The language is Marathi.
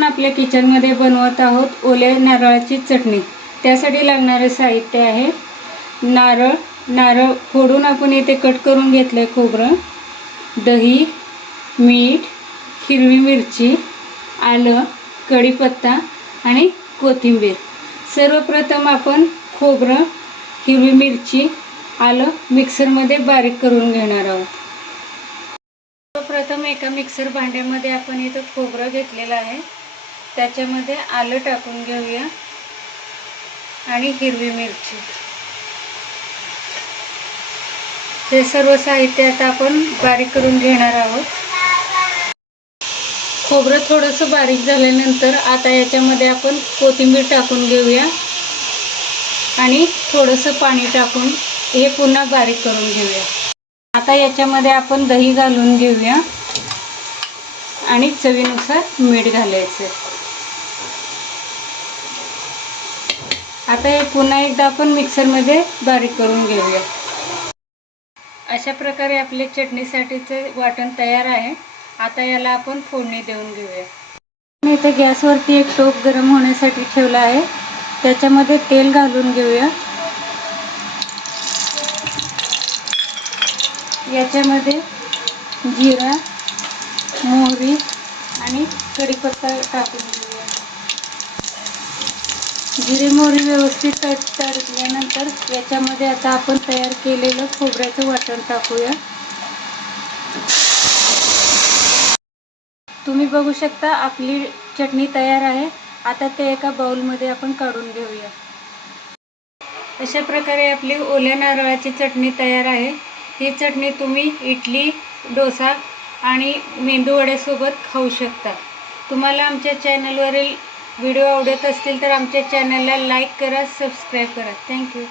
आपण आपल्या किचनमध्ये बनवत आहोत ओल्या नारळाची चटणी. त्यासाठी लागणारे साहित्य आहे नारळ. नारळ फोडून आपण इथे कट करून घेतलं आहे खोबरं दही मीठ हिरवी मिरची आलं कढीपत्ता आणि कोथिंबीर. सर्वप्रथम आपण खोबरं हिरवी मिरची आलं मिक्सरमध्ये बारीक करून घेणार आहोत. सर्वप्रथम एका मिक्सर भांड्यामध्ये आपण इथं खोबरं घेतलेलं आहे. त्याच्यामध्ये आलं टाकून घेऊया. आणि हिरवी मिरची. हे सर्व साहित्य आता आपण बारीक करून घेणार आहोत. खोबरं थोडंसं बारीक झाल्यानंतर आता याच्यामध्ये आपण कोथिंबीर टाकून घेऊया. आणि थोडंसं पाणी टाकून हे पुन्हा बारीक करून घेऊया. आता याच्यामध्ये आपण दही घालून घेऊया. आणि चवीनुसार मीठ घालायचं आता हे पुन्हा एकदा आपण मिक्सरमध्ये बारीक करून घेऊया. अशा प्रकारे आपले चटणीसाठीचे वाटण तयार आहे. आता याला आपण फोडणी देऊन घेऊया. मी इथे गॅसवरती एक टोप गरम होण्यासाठी ठेवला आहे. त्याच्यामध्ये तेल घालून घेऊया. याच्यामध्ये जिरा मोहरी आणि कढीपत्ता टाकून जिरे मोहरी व्यवस्थित तड तडल्यानंतर याच्यामध्ये आता आपण तयार केलेलं खोबऱ्याचं वाटण टाकूया. तुम्ही बघू शकता आपली चटणी तयार आहे. आता ते एका बाउलमध्ये आपण काढून घेऊया. अशा प्रकारे आपली ओल्या नारळाची चटणी तयार आहे. ही चटणी तुम्ही इडली डोसा आणि मेंदूवड्यासोबत खाऊ शकता. तुम्हाला आमच्या चॅनलवरील व्हिडिओ आवडत असतील तर आमच्या चॅनलला लाईक करा सबस्क्राईब करा. थँक्यू